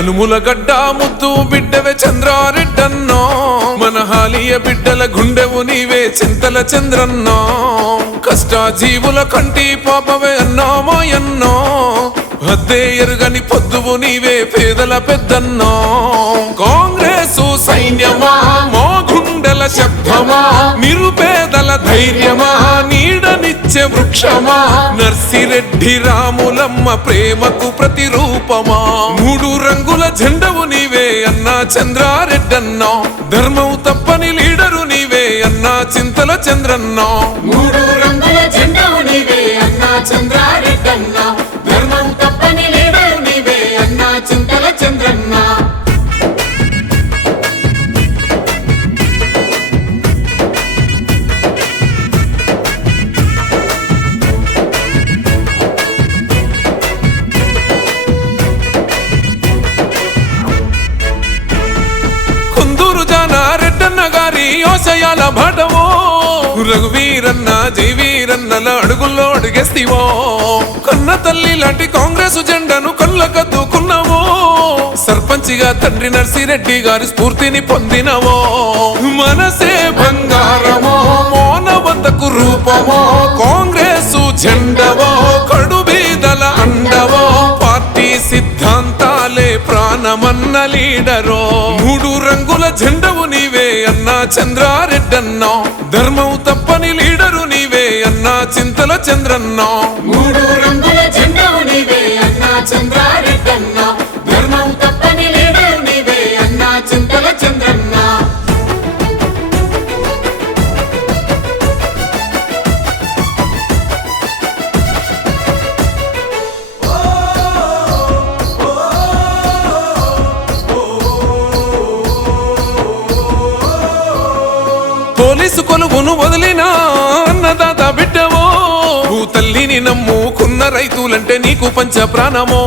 అనుముల గడ్డ ముద్దు బిడ్డవే చంద్రారెడ్డన్నో. మన హాలియ బిడ్డల గుండెవు నీవే చింతల చంద్రన్నో. కష్ట జీవుల కంటి పాపవే అన్నామో ఎన్నో హద్దే ఎరుగని పొద్దువు నీవే పేదల పెద్దన్నో. కాంగ్రెసు సైన్యమా మో గుండెల శబ్దమా నిరుపేదల ధైర్యమా నీడనిచ్చే వృక్షమా? నర్సిరెడ్డి రాములమ్మ ప్రేమకు ప్రతిరూపమా? మూడు రంగుల జెండవు నీవే అన్నా చంద్రారెడ్డన్నా. ధర్మం తప్పని లీడరు నీవే అన్నా చింతల చంద్రన్నా. మూడు రంగుల జెండవు నీవే అన్నా చంద్రారెడ్డి భటమో. రఘువీరన్న జైవీరన్నల అడుగుల్లో అడుగేస్తివో. కన్న తల్లి లాంటి కాంగ్రెస్ జెండాను కళ్ళకద్దుకున్నావో. సర్పంచిగా తండ్రి నర్సిరెడ్డి గారి స్ఫూర్తిని పొందినవో. మనసే బంగారమో మోనవద్దకు రూపమో. కాంగ్రెస్ జెండవో కడుబీదల అండవో. పార్టీ సిద్ధాంతాలే ప్రాణమన్న లీడరో. మూడు రంగుల జెండా అన్నా చంద్రారెడ్డన్నా ధర్మం తప్పని లీడరు నీవే అన్నా చింతల చంద్రన్నా. మూడు రంగుల జెండావు నీవే అన్నా చంద్రారెడ్డన్నా పోలీసు వదిలినా అన్నదాత బిడ్డవో. నువ్వు తల్లిని నమ్ముకున్న రైతులంటే నీకు పంచ ప్రాణమో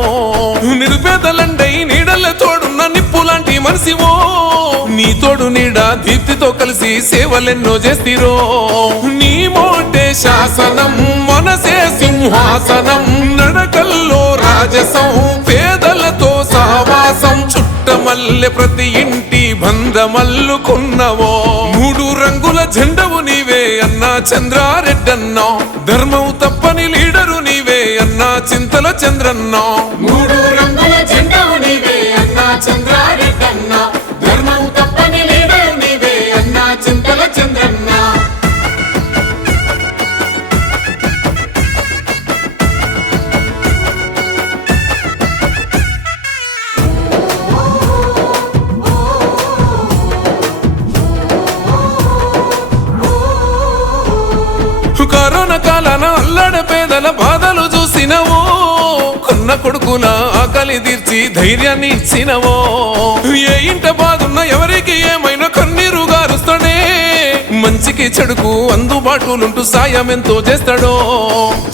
నిరుపేదలంటే నీడల తోడున్న నిప్పు లాంటి మనిషివో. నీ తోడు నీడ దీప్తితో కలిసి సేవలెన్నో చేస్తిరో. నీ మోటే శాసనం మనసే సింహాసనం నడకల్లో రాజసం పేదలతో సావాసం చుట్టమల్లె ప్రతి ఇంటి బంధమల్లుకున్నవో మూడు రంగుల జెండవు నీవే అన్నా చంద్రారెడ్డన్నా. ధర్మం తప్పని లీడరు నీవే అన్నా చింతల చంద్రన్నా. మూడు రంగుల కరోనా కాలాన అల్లడ పేదల బాధలు చూసినవో కన్న కొడుకుల ఆకలి తీర్చి ధైర్యాన్ని ఇచ్చినవో. ఏ ఇంట బాధున్న ఎవరికి ఏమైనా కన్నీరు గారుస్తాడే మంచికి చెడుకు అందుబాటులుంటూ సాయం ఎంతో చేస్తాడో.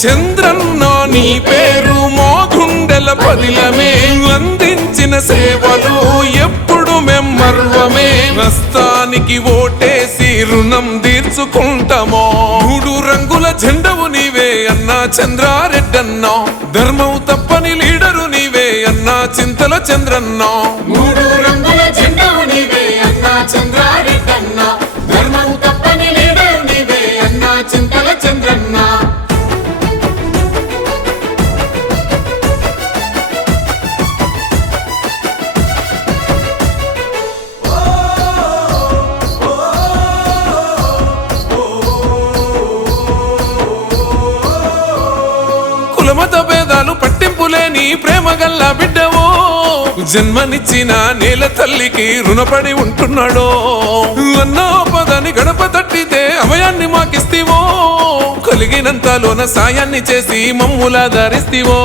చంద్రన్న నీ పేరు మోగుండెల పదిలమే అందించిన సేవలు ఎప్పుడు మెమ్మర్వమే. నష్టానికి ఓటేసి రుణం తీర్చుకుంటామో. జెండవు నీవే అన్నా చంద్రారెడ్డన్నా. ధర్మం తప్పని లీడరు నీవే అన్నా చింతల చంద్రన్నా. ప్రేమ గల్ల బిడ్డవో. జన్మనిచ్చిన నేల తల్లికి రుణపడి ఉంటున్నాడో. అన్నో పదని గడప తట్టితే అభయాన్ని మాకిస్తీవో. కలిగినంతలోన సాయాన్ని చేసి మమ్ములా ధరిస్తివో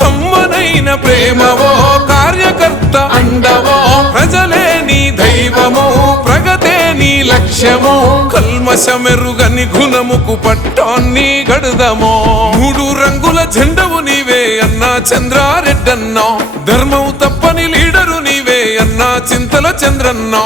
కమ్మనైన ప్రేమవో కార్యకర్త అండవో. ప్రజలేని దైవమో ప్రగతే నీ లక్ష్యమో కల్మషమెరుగని గుణముకు పట్టాన్ని గడదమో. మూడు రంగుల జెండవు నీవే అన్నా చంద్రారెడ్డన్నా. ధర్మం తప్పని లీడరు నీవే అన్నా చింతల చంద్రన్నా.